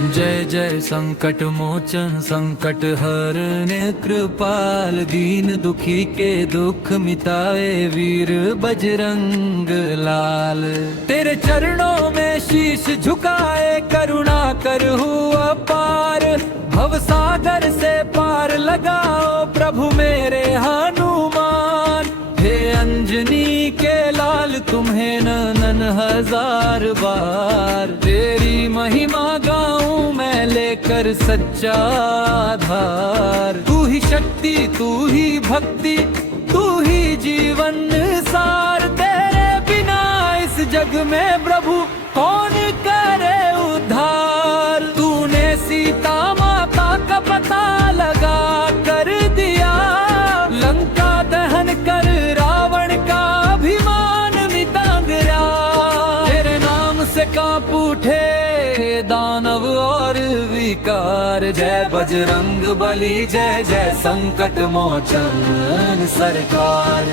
जय जय संकट मोचन संकट हरने कृपाल, दीन दुखी के दुख मिटाए वीर बजरंग लाल। तेरे चरणों में शीश झुकाए करुणा कर हुआ पार, भव सागर से पार लगाओ प्रभु मेरे हनुमान। हे अंजनी के लाल तुम्हें ननन हजार बार, तेरी महिमा गाऊं मैं लेकर सच्चा आधार। तू ही शक्ति तू ही भक्ति तू ही जीवन सार, तेरे बिना इस जग में प्रभु कौन करे उद्धार। तूने सीता माता का पता लगा कर दिया, लंका दहन कर रावण का अभिमान मिटा गया। तेरे नाम से कांप उठे दानव और विकार, जय बजरंग बली जय जय संकट मोचन सरकार।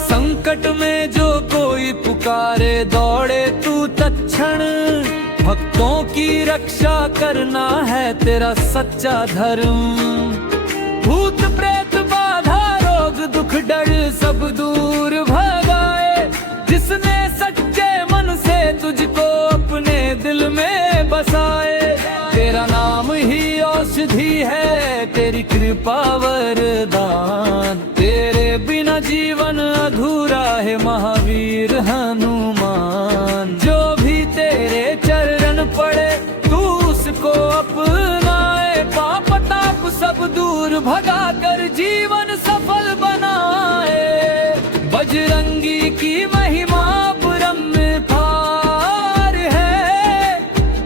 संकट में जो कोई पुकारे दौड़े तू तत्क्षण, भक्तों की रक्षा करना है तेरा सच्चा धर्म। भूत प्रेत बाधा रोग दुख डर सब दूर भगाए, जिसने सच्चे मन से तुझको अपने दिल में बसाए। तेरा नाम ही औषधि है तेरी कृपा वरदान, तेरे बिना जीवन अधूरा है महावीर हनुमान। जो भी तेरे चरण पड़े तू उसको अपनाए, पाप ताप सब दूर भगा कर जीवन सफल बनाए। बजरंगी की महिमा परम्पार है,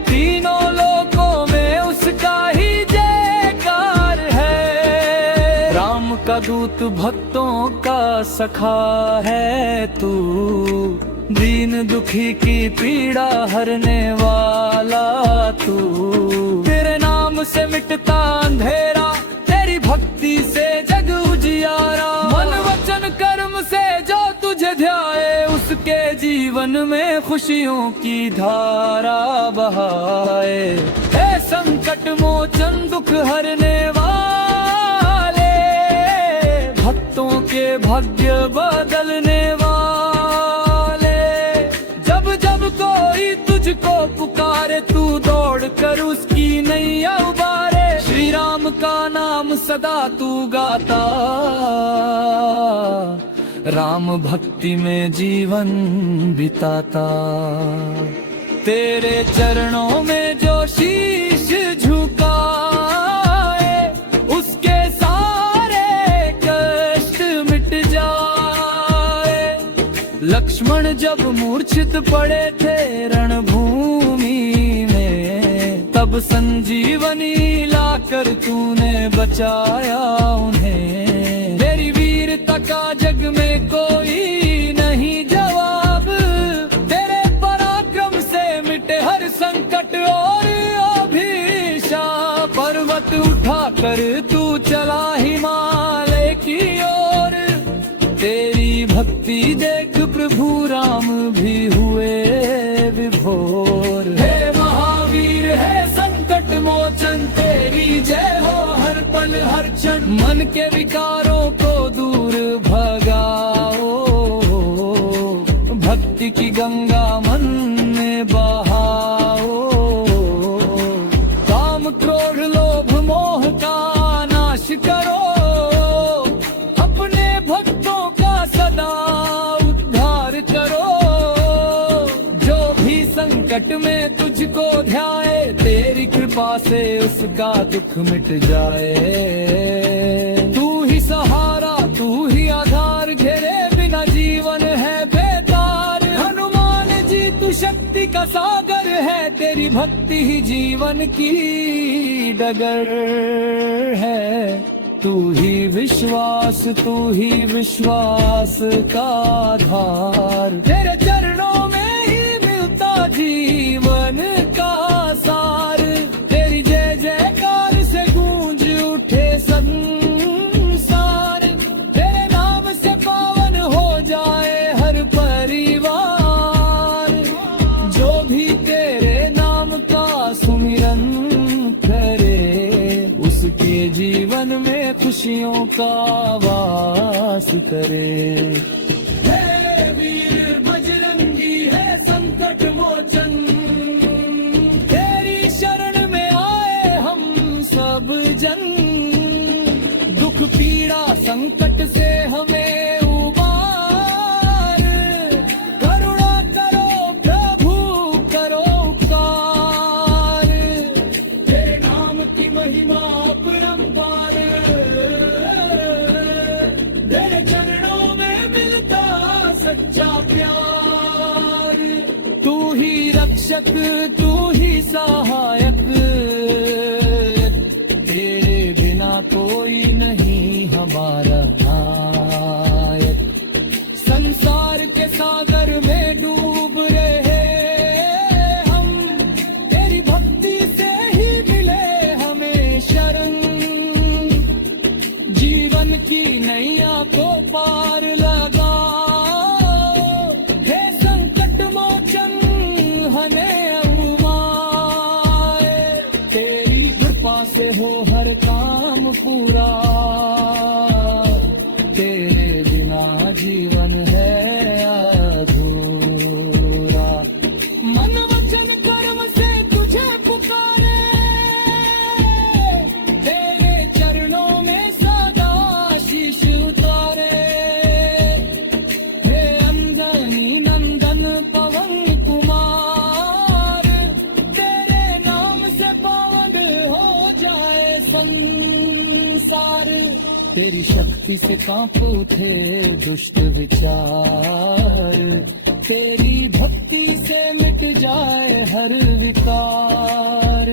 तीनों लोकों में उसका ही जयकार है। राम का दूत भक्तों का सखा है तू, दीन दुखी की पीड़ा हरने वाला तू। तेरे नाम से मिटता अंधेरा, तेरी भक्ति से जग उजियारा। मन वचन कर्म से जो तुझे ध्याए, उसके जीवन में खुशियों की धारा बहाए। हे संकट मोचन दुख हरने वाले, भक्तों के भाग्य बदलने वाले। जब जब कोई तुझको पुकारे तू दौड़ कर उसकी नैया उबारे। श्री राम का नाम सदा तू गाता, राम भक्ति में जीवन बिताता। तेरे चरणों में जो शीश झुकाए, उसके सारे कष्ट मिट जाए। लक्ष्मण जब मूर्छित पड़े थे रणभूमि में, तब संजीवनी लाकर तूने बचाया उन्हें। तेरी वीरता का जग में कोई नहीं जवाब, तेरे पराक्रम से मिटे हर संकट और अभिशाप। पर्वत उठाकर तू चला हिमालय की ओर, तेरी भक्ति देख प्रभु राम भी हुए विभोर। हे महावीर है संकट मोचन, तेरी जय हो हर पल हर क्षण। मन के विकारों को दूर भगाओ, भक्ति की गंगा मन में बहाओ। काम क्रोध लोभ मोह का नाश करो, अपने भक्तों का सदा उद्धार करो। जो भी संकट में तुझको ध्याए, तेरी कृपा से उसका दुख मिट जाए। तू ही सहारा तू ही आधार, घेरे बिना जीवन है बेकार। हनुमान जी तू शक्ति का सागर है, तेरी भक्ति ही जीवन की डगर है। तू ही विश्वास का आधार, तेरे चरणों में ही मिलता जीवन का सार। तेरी जय जयकार से गूंज उठे संसार, तेरे नाम से पावन हो जाए हर परी जीवन में खुशियों का वास करे। हे वीर बजरंगी है संकट मोचन, तेरी शरण में आए हम सब जन। दुख पीड़ा संकट से हमें उबार, करुणा करो प्रभु करो उपकार। तेरे नाम की महिमा अपरंपार, तेरे चरणों में मिलता सच्चा प्यार। तू ही रक्षक तू ही सहायक, तेरे बिना कोई नहीं हमारा नायक। संसार के सागर में डूब रहे हम, तेरी भक्ति से ही मिले हमें शरण। जीवन की नैया को पार लगा, हे संकट मोचन हमें अवमाए। तेरी कृपा से हो हर काम पूरा, तेरे बिना जीवन है अधूरा। मन वचन कर्म से तुझे पुकारे, तेरे चरणों में सदा शीश उतारे। हे अंजनी नंदन पवन कुमार, तेरे नाम से पावन हो जाए संसार। तेरी शक्ति से कांप उठे दुष्ट विचार, तेरी भक्ति से मिट जाए हर विकार।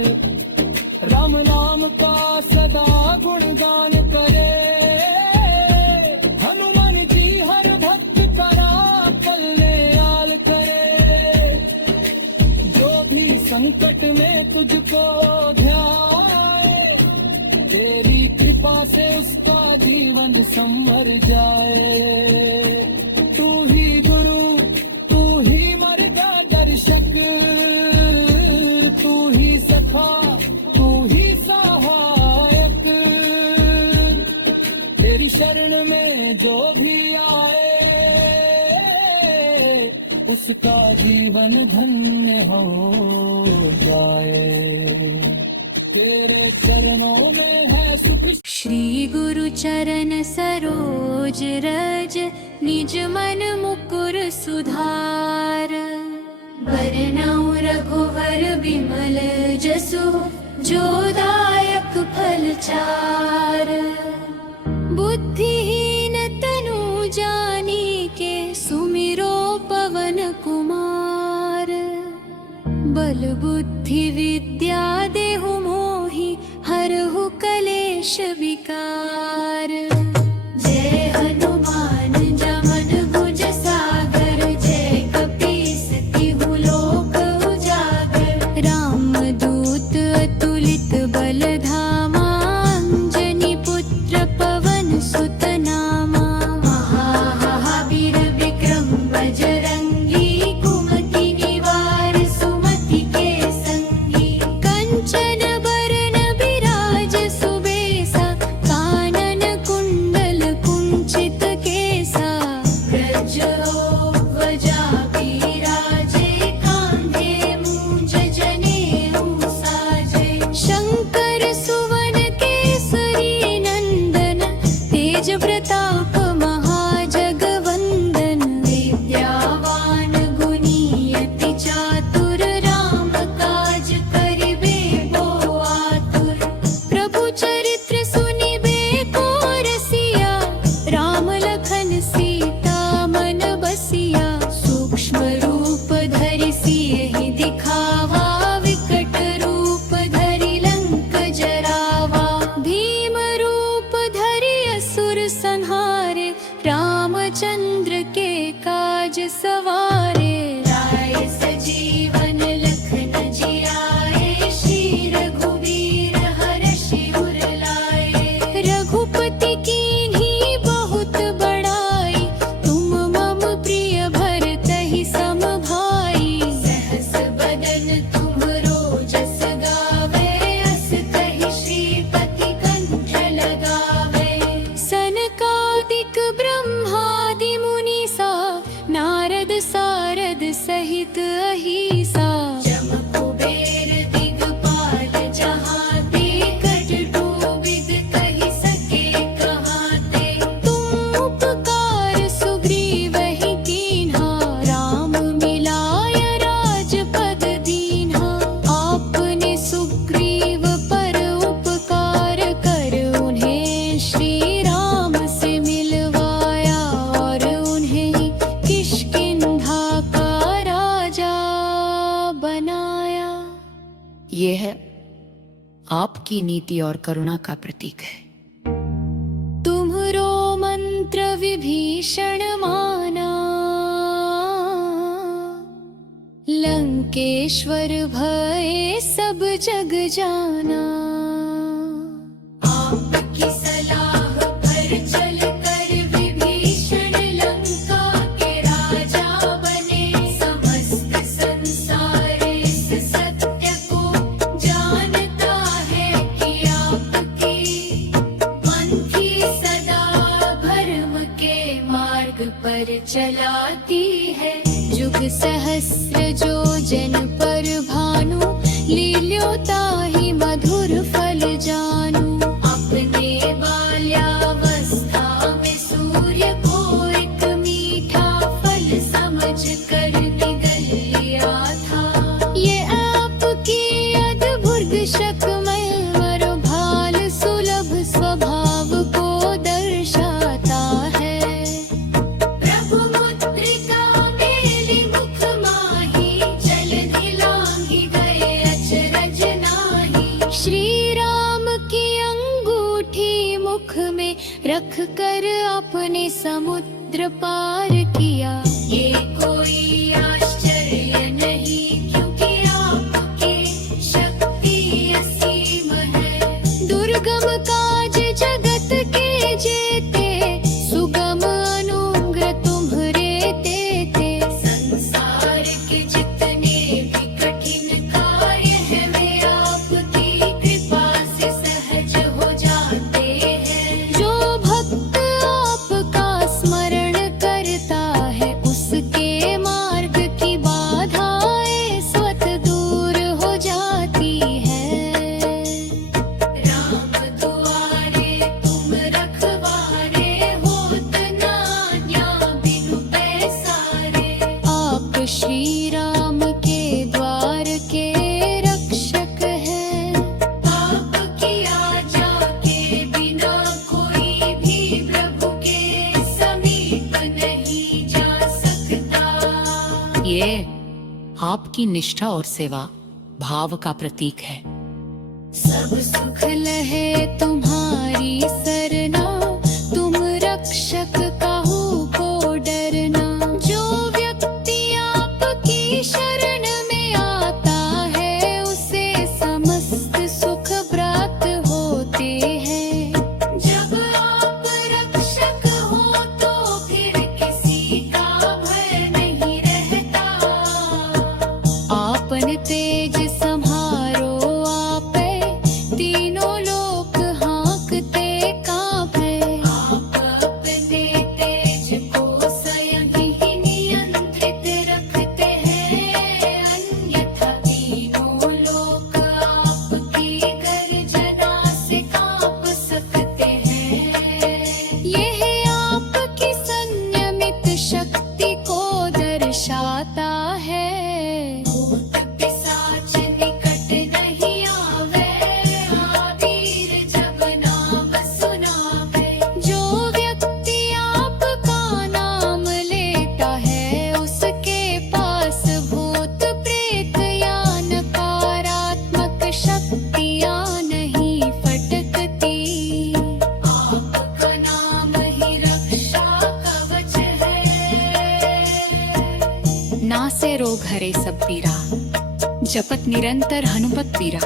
राम नाम का सदा गुणगान करे, हनुमान जी हर भक्त करा कल्याण करे। जो भी संकट में तुझको ध्याए, तेरी कृपा से उसका जीवन संवर जाए। तू ही गुरु तू ही मार्गदर्शक, तू ही सखा तू ही सहायक। तेरी शरण में जो भी आए, उसका जीवन धन्य हो जाए। तेरे चरणों में है सुख। श्री गुरु चरण सरोज रज, निज मन मुकुर सुधार। बरनउँ रघुवर विमल जसु, जो दायक फल चार। बुद्धिहीन तनु जानिके, सुमिरो पवन कुमार। बल बुद्धि विद्या देहु मोहि, हरहु कलेश विकार। जय हनुमान ज्ञान गुज सागर, जय कपीस तिहु लोक उजागर। राम दूत अतुलित बल धामा, अंजनी पुत्र पवन सुत नामा। महावीर विक्रम बजरंगी, कुमति निवार सुमति के संगी। कंचन बरन बिराज सुबेसा, कानन आपकी नीति और करुणा का प्रतीक है। तुम्हरो मंत्र विभीषण माना, लंकेश्वर भय सब जग जाना। आपकी सलाह पर चल कर विभीषण लंका के राजा बने। समस्त संसार इस सत्य को जानता है कि आपकी पंथी सदा धर्म के मार्ग पर चलाती है। जुग सहस्र जो जन पर भानु, लील्योता ही मधुर फल जानू। अपने बाल्यावस्था में सूर्य को एक मीठा फल समझ कर निगल लिया था। ये आपकी अद्भुत शक्मय मर भाल सुलभ स्वभाव को दर्शाता है। प्रभु मुद्रिका मेली मुख माही, जल धिलांघि गए अचरज नाही। श्री राम की अंगूठी मुख में रख कर आपने समुद्र पार किया। ये कोई आश्चर्य नहीं, क्योंकि आपकी शक्ति असीम है। दुर्गम काज जगत के जेते, सुगम अनुग्रह तुम्हरे देते। संसार के जितने भी कठिन कार्य हैं, वे आपकी कृपा से सहज हो जाते हैं। जो भक्त आपका स्मरण करता है, उसके मार्ग की बाधाएं स्वत दूर हो जाती है। राम दुआरे तुम रखवारे, होत न अन्या बिनु पैसारे। आप श्री राम के द्वार के रक्षक हैं। आपकी आज्ञा के बिना कोई भी प्रभु के समीप नहीं जा सकता। ये आपकी निष्ठा और सेवा भाव का प्रतीक है। सब सुख लहे तुम्हारी सरना, तुम रक्षक काहू को डरना। जो व्यक्ति आपकी शरण में आता है, उसे समस्त सुख प्राप्त होते हैं। जब आप रक्षक हो तो फिर किसी का भय नहीं रहता। आपन तेज संहारो आपे, तीनों लोक हाँकते कांपे। आप अपने तेज को स्वयं ही नियंत्रित रखते हैं, अन्यथा तीनों लोक आपकी गर्जना से कांप सकते हैं। यह आपकी संयमित शक्ति को दर्शाता है। भूत पिशाच निकट नहीं आवे, आवीर जब नाम सुनावे। जो व्यक्ति आपका नाम लेता है, उसके पास भूत प्रेत या नकारात्मक शक्तियां नहीं फटकती। आपका नाम ही रक्षा कवच है। नासे रोग हरे सब पीरा, जपत निरंतर हनुमत पीरा।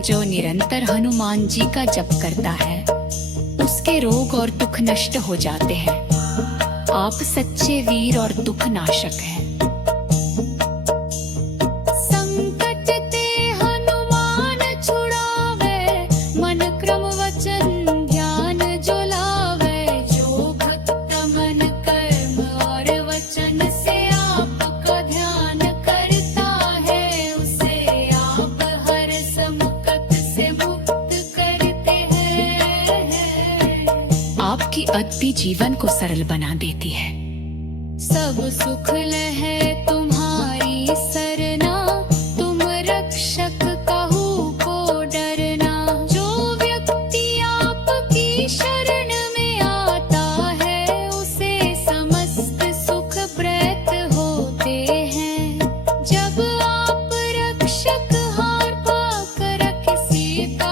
जो निरंतर हनुमान जी का जप करता है, उसके रोग और दुख नष्ट हो जाते हैं। आप सच्चे वीर और दुख नाशक हैं। संकट ते हनुमान छुड़ावे, मन क्रम वचन ध्यान जो लावे। जो भक्त मन कर्म और वचन से आपका ध्यान करता है, उसे आप हर संकट से मुक्त करते हैं। आपकी अति जीवन को सरल बना देती है। सब सुख लहे तुम्हारी सरना, तुम रक्षक काहू को डरना। जो व्यक्ति आपकी शरण में आता है, उसे समस्त सुख प्राप्त होते हैं। जब आप रक्षक हार पाकर किसी का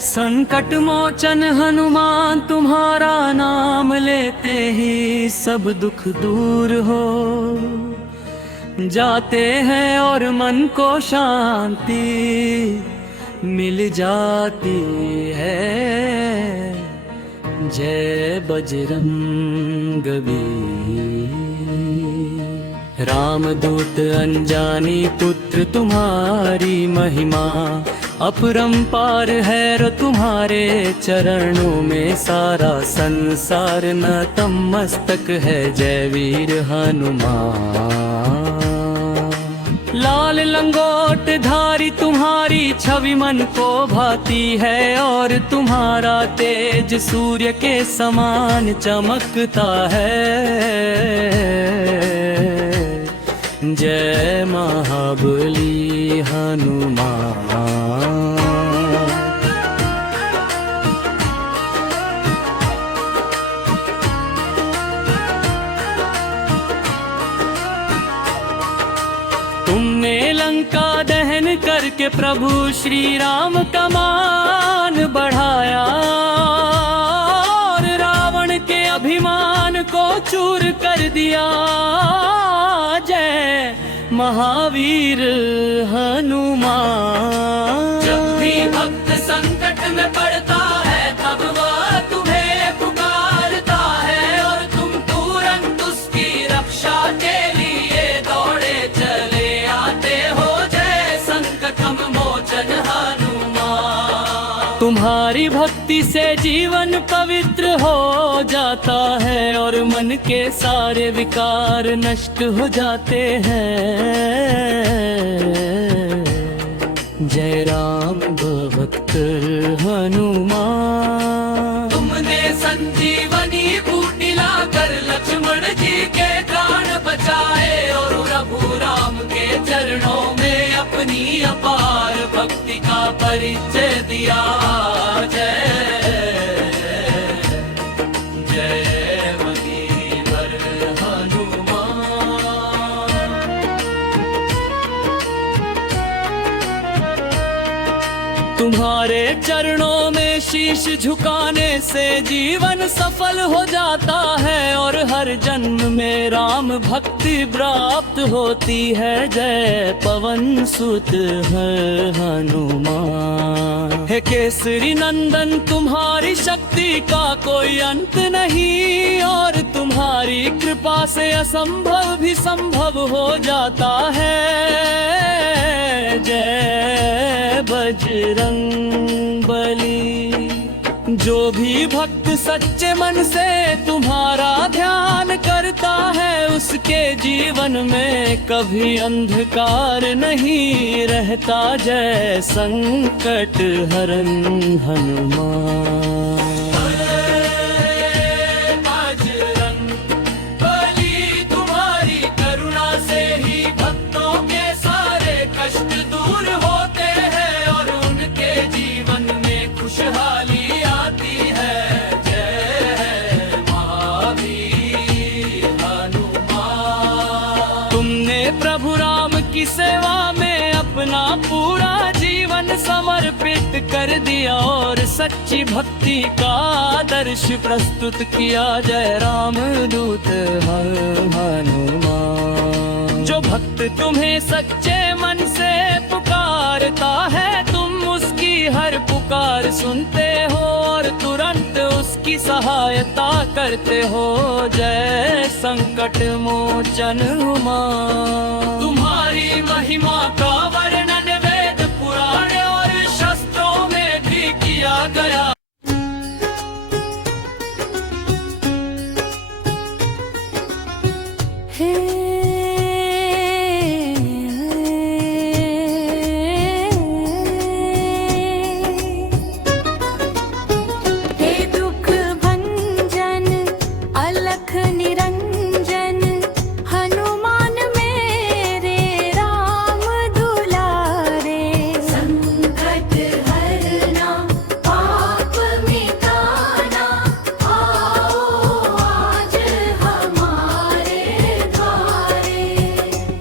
संकट मोचन हनुमान तुम्हारा नाम लेते ही सब दुख दूर हो जाते हैं और मन को शांति मिल जाती है। जय बजरंग बली। रामदूत अंजानी पुत्र तुम्हारी महिमा अपरंपार है रो तुम्हारे चरणों में सारा संसार नतमस्तक है। जय वीर हनुमान। लाल लंगोट धारी तुम्हारी छवि मन को भाती है और तुम्हारा तेज सूर्य के समान चमकता है। जय महाबली हनुमान। तुमने लंका दहन करके प्रभु श्री राम का मान बढ़ाया और रावण के अभिमान को चूर कर दिया। जय महावीर हनुमान। जब भी भक्त संकट में पड़ता है तब वह तुम्हें पुकारता है और तुम तुरंत उसकी रक्षा के लिए दौड़े चले आते हो। जय संकटम मोचन हनुमान। तुम्हारी भक्ति से जीवन पवित्र हो जाता है और मन के सारे विकार नष्ट हो जाते हैं। जय राम भक्त हनुमान। तुमने संजीवनी बूटी लाकर लक्ष्मण जी के प्राण बचाए और प्रभु राम के चरणों में अपनी अपार भक्ति का परिचय दिया। तुम्हारे चरणों में शीश झुकाने से जीवन सफल हो जाता है और हर जन्म में राम भक्ति प्राप्त होती है। जय पवन सुत हनुमान। हे केसरी नंदन तुम्हारी शक्ति का कोई अंत नहीं और तुम्हारी कृपा से असंभव भी संभव हो जाता है। जय बजरंग बली। जो भी भक्त सच्चे मन से तुम्हारा ध्यान करता है उसके जीवन में कभी अंधकार नहीं रहता। जय संकट हरन हनुमान। प्रभु राम की सेवा में अपना पूरा जीवन समर्पित कर दिया और सच्ची भक्ति का आदर्श प्रस्तुत किया। जय राम दूत हनुमान। जो भक्त तुम्हें सच्चे मन से पुकारता है तुम उसकी हर पुकार सुनते हो और तुरंत उसकी सहायता करते हो। जय संकट मोचन हनुमान। तुम्हारी महिमा का वर्णन वेद पुराण और शास्त्रों में भी किया गया।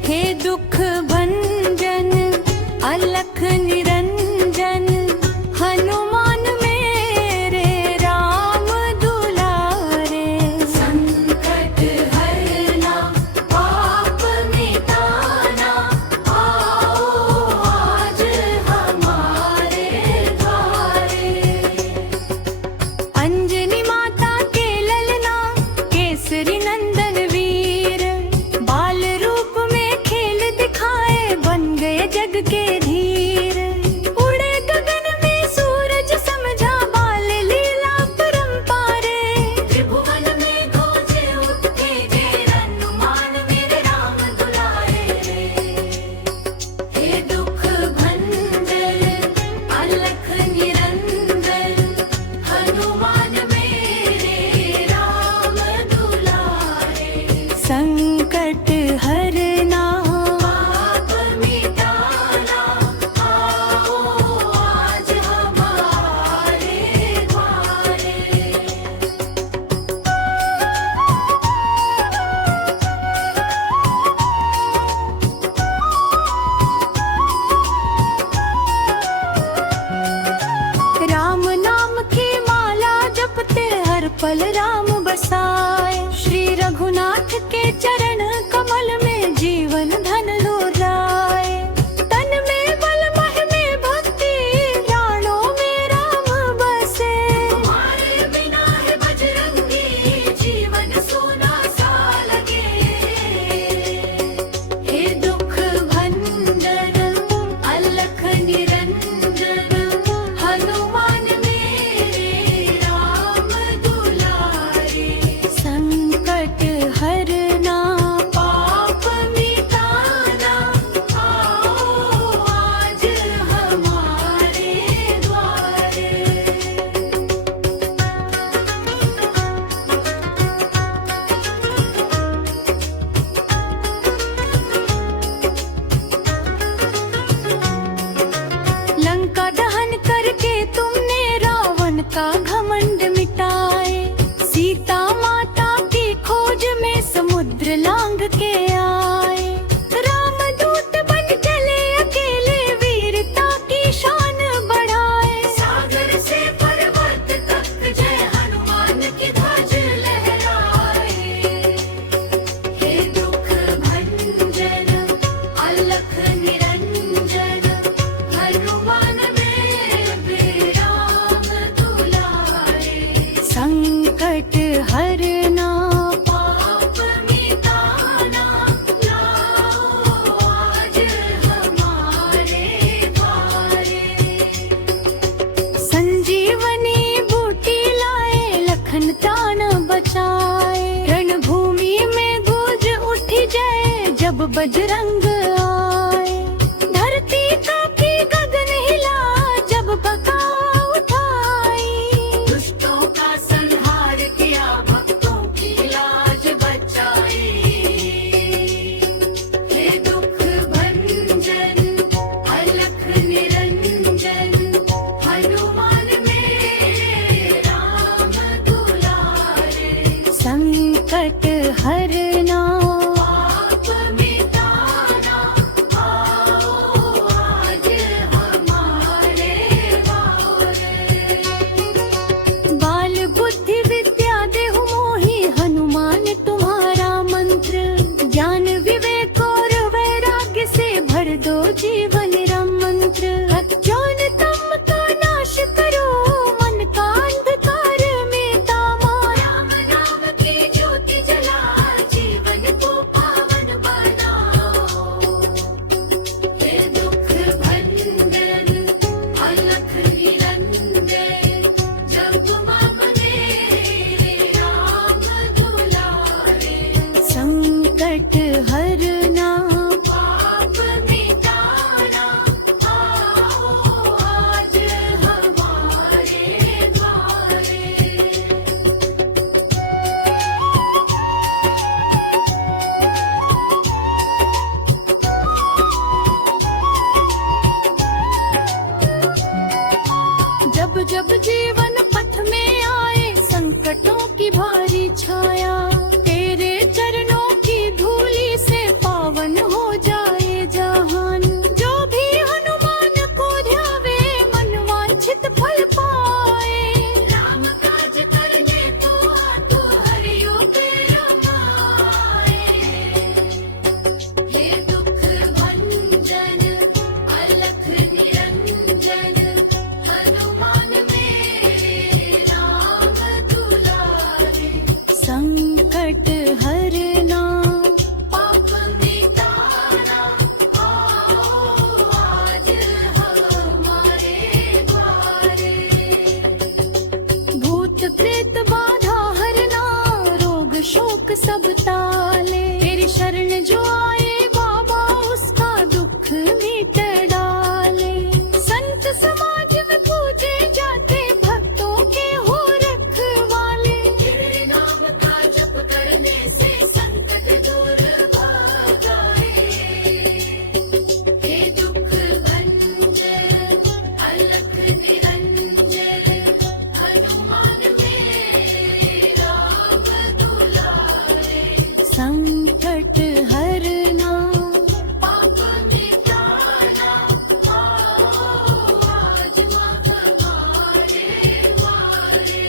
हे दुख संकट हरना पाप मिटाना आओ आज हमारे द्वारे। राम नाम की माला जपते हर पल राम बसाए। श्री रघुनाथ के चरण कमल में जीवन धन लुराए। तन में बल मह में भक्ति प्राणों में राम बसे। तुम्हारे बिना है बजरंगी जीवन सोना सा लगे। हे दुख भंजन अलख निरंजन हनुमान मेरे राम दुलारे। संकट हरना पाप मिटाना आओ आज हमारे द्वारे। लंका दहन करके तुमने रावण का घमंड मिटाए। सीता माता की खोज में समुद्र लांग के आए। रामदूत बन चले अकेले वीरता की शान बढ़ाए। सागर से पर्वत तक जय हनुमान की ध्वज लहराए। हे दुख भंजन अलख निरंजन हनुमान मेरे राम दुलारे। संकट हरना पाप मिटाना लाओ आज हमारे द्वारे। संजीवनी बूटी लाए लखन प्राण बचाए। रणभूमि में गूंज उठी जय जब बजरंग आए। धरती कांपी गगन हिला जब बका उठाई। दुष्टों का संहार किया भक्तों की लाज बचाई। हे दुख भंजन अलख निरंजन हनुमान मेरे राम दुलारे। संकट हरना पाप मिटाना आओ आज हमारे द्वारे। बाल बुद्धि विद्या देहु मोहि हनुमान तुम्हारा मंत्र। ज्ञान विवेक और वैराग्य से भर दो जीवन राम मंत्र। अज्ञानतम का नाश करो मन का अंधकार में तामा। राम नाम की ज्योति जला जीवन को पावन बनाओ। हे दुख भंजन अलख निरंजन जग मग मेरे राम दुलारे। संकट हरना पाप मिटाना आओ आज हमारे द्वारे। जब जब जीवन पथ में आए संकटों की भारी छाया। तेरे चरणों की धूली से पावन हो जाए जहान। जो भी हनुमान को ध्यावे मन वांछित फल पाए। राम काज करने को आतु हरियो पे रमाए। हे दुख भंजन अलख निरंजन हनुमान मेरे राम दुलारे। संकट हरना पाप मिटाना आओ आज हमारे द्वारे। भूत प्रेत बाधा हरना रोग शोक सब टाले। तेरी शरण जो आए बाबा उसका दुख मिट डाले। संत समाज में पूजे जाते भक्तों के हो रखवाले। तेरे नाम का जप करने से संकट संकट हरना पाप मिटाना आओ आज माँ हमारे वारे।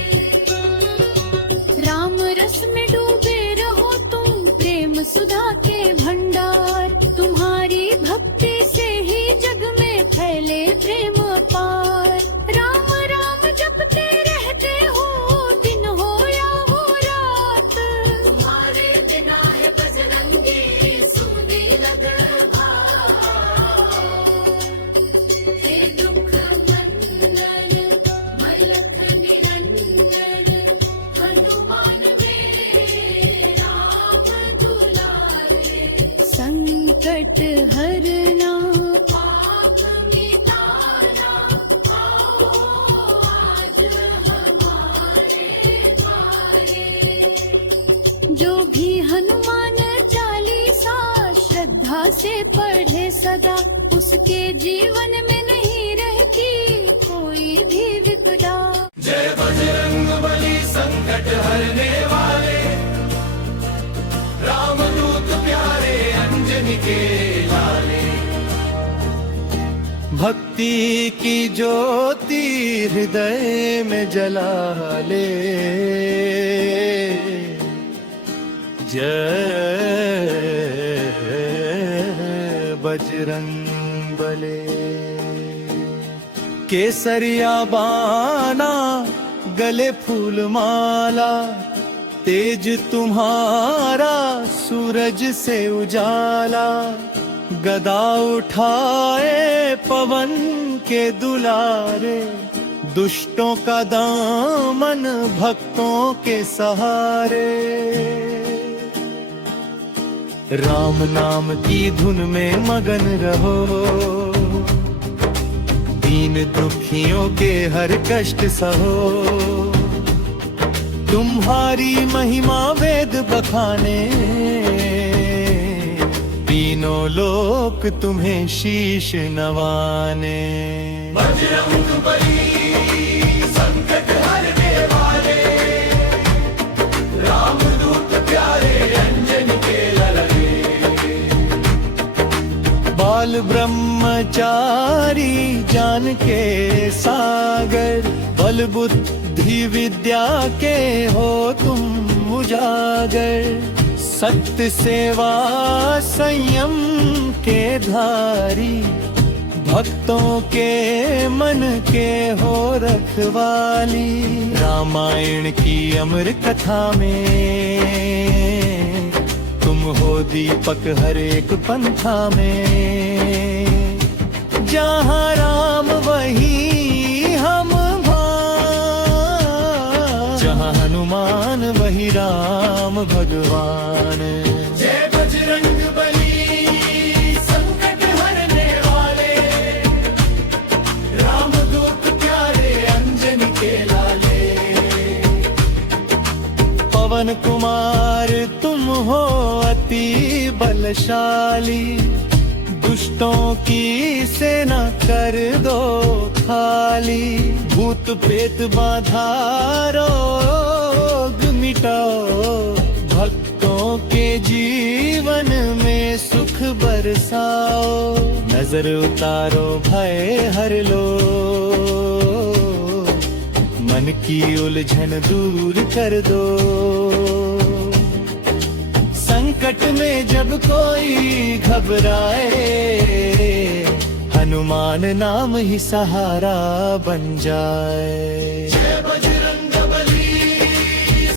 राम रस में डूबे रहो तुम, प्रेम सुधा के भंडार, तुम्हारी भक्ति से ही जग में फैले प्रेम पार। राम राम जपते रहते हो, दिन हो या हो रात, तुम्हारे बिना है बजरंगी सुनी लग भाव। हे दुख मंदन मलख निरंजन हनुमान मेरे राम दुलारे। संकट हरना पाप मिटाना आओ आज हमारे द्वारे। जो भी हनुमान चालीसा श्रद्धा से पढ़े सदा, उसके जीवन में नहीं रहती कोई भी विपदा। जय बजरंग बली संकट हरने वाले, रामदूत प्यारे अंजनी के लाले। भक्ति की ज्योति हृदय में जला ले, जय बजरंग बले। केसरिया बाना गले फूल माला, तेज तुम्हारा सूरज से उजाला। गदा उठाए पवन के दुलारे, दुष्टों का दामन भक्तों के सहारे। राम नाम की धुन में मगन रहो, दीन दुखियों के हर कष्ट सहो। तुम्हारी महिमा वेद बखाने, तीनों लोक तुम्हें शीश नवाने। बजरंग बली संकट हरने वाले, रामदूत प्यारे अंजनी के ललने। बाल ब्रह्मचारी जान के सागर, बल बुद्धि विद्या के हो तुम उजागर। सत्य सेवा संयम के धारी, भक्तों के मन के हो रखवाली। रामायण की अमर कथा में तुम हो दीपक हर एक पंथा में। जहाँ राम वहीं हम जहाँ हनुमान वही राम भगवान। जय बजरंग बली संकट हरने वाले, रामदूत प्यारे अंजनी के लाले। पवन कुमार तुम हो अति बलशाली, दुष्टों की सेना कर दो खाली। भूत प्रेत बाधा रोग मिटाओ, भक्तों के जीवन में सुख बरसाओ। नजर उतारो भय हर लो, मन की उलझन दूर कर दो। संकट में जब कोई घबराए, हनुमान नाम ही सहारा बन जाए। जय बजरंग